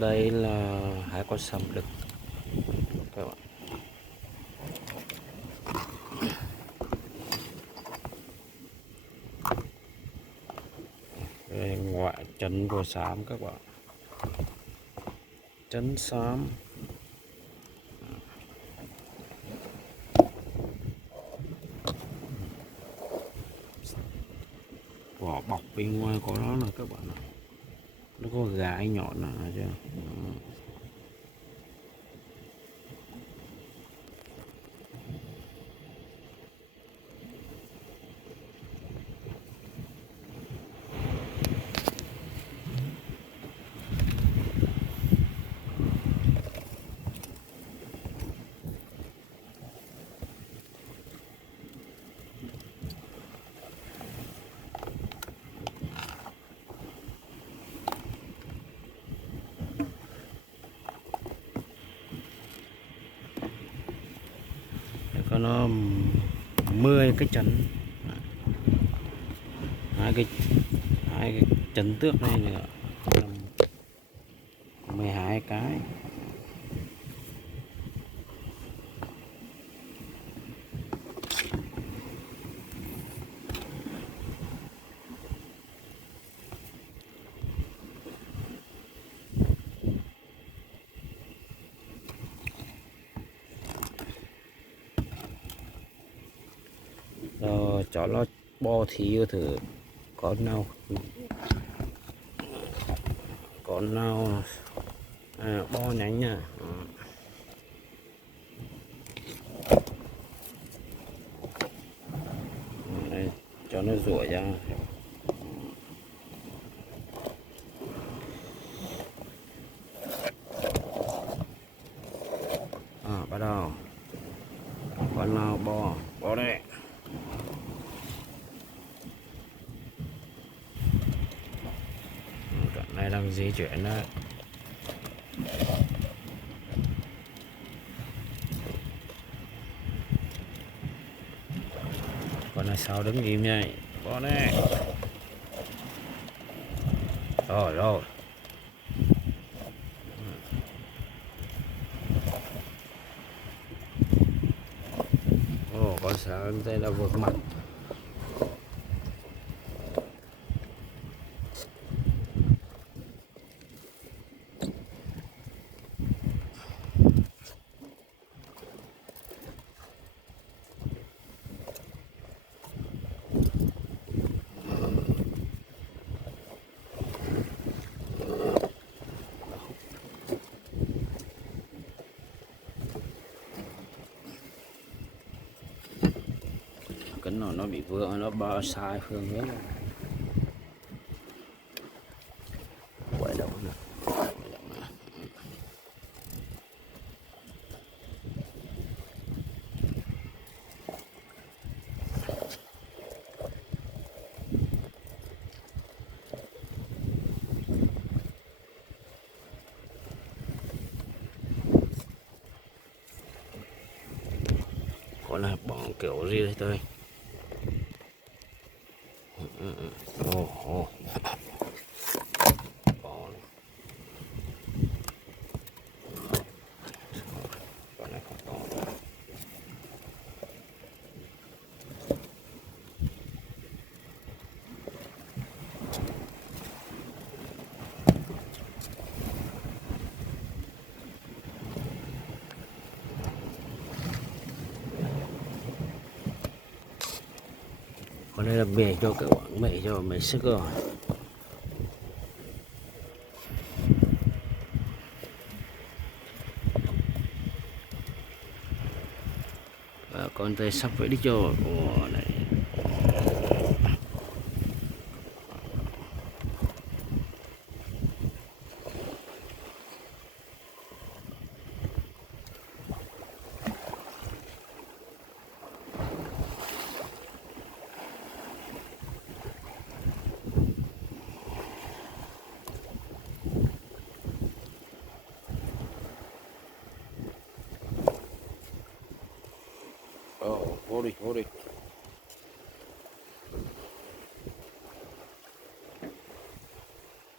Đây là hai con sầm đực các bạn. Đây, ngoại trấn của xám các bạn, trấn xám. Vỏ bọc bên ngoài của nó là các bạn này, nó có gái nhọn nè chưa. Có nó 10 cái trấn, hai cái trấn tước này nữa, 12 cái. Rồi cho nó bo thí thử con nào bo nhánh nha. Đây, cho nó rủa ra. Bắt đầu con nào bo đây. Đoạn này đang di chuyển đấy. Con này sao đứng im nhỉ, bo đây. Rồi con sao đây là vượt mặt. Cánh nó bị vướng, nó bao sai phương hướng. Quay đầu nữa. Con này bỏ kiểu gì đây tôi. Con này không có. Con này là bể cho các bạn, bể cho mấy sức rồi. Con tay sắp phải đi cho này. Vô đi.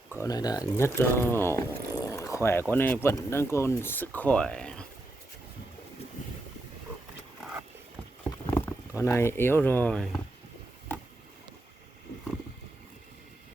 Con này đã nhất cho khỏe, con này vẫn đang còn sức khỏe. Con này yếu rồi.